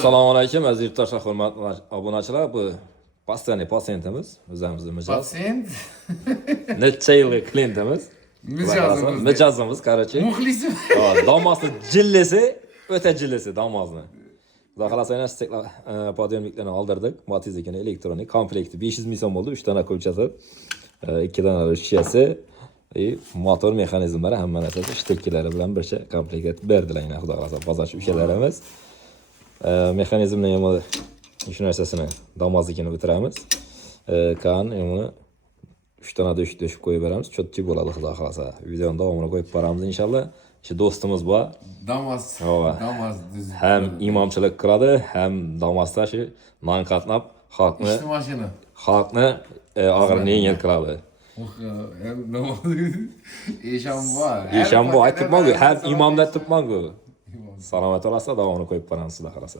Assalomu alaykum aziz yurtdoshlar, hurmatli obunachilar. Bu postoyanniy pasiyentimiz, o'zimizning mijoz. Pasiyent. Necha yillik klientimiz. Mijozimiz, qarachi. Muxlisim. Damosni jillesi, o'ta jillesi damozni. Xudo xolasa yana steklar podiyomliklarni oldirdik. Matizikini elektronik komplekti 500 ming so'm bo'ldi. 3 dona ko'chasi, 2 dona shiyasi, motor mexanizmlari hamma narsasi shtekilari bilan bircha komplekt etib berdilar. Xudo xolasa bozorchi ushalarimiz. Mexanizmni ham shu narsasini damozligini bitiramiz. Kan uni 3 dona do'shib qo'yib beramiz. Cho'tchi bo'ladi xudo xolasa. Videoni davomini qo'yib boramiz inshaalloh. Shu do'stimiz bor. Damas. Ham imomchilik qiladi, ham damasda shu non qatnab xalqni og'irini yengil qiladi. Eshanbo aytibman-ku, ham imomda aytibman-ku. Salomat bo'lasiz, davomini qo'yib boramiz xudo xolasa.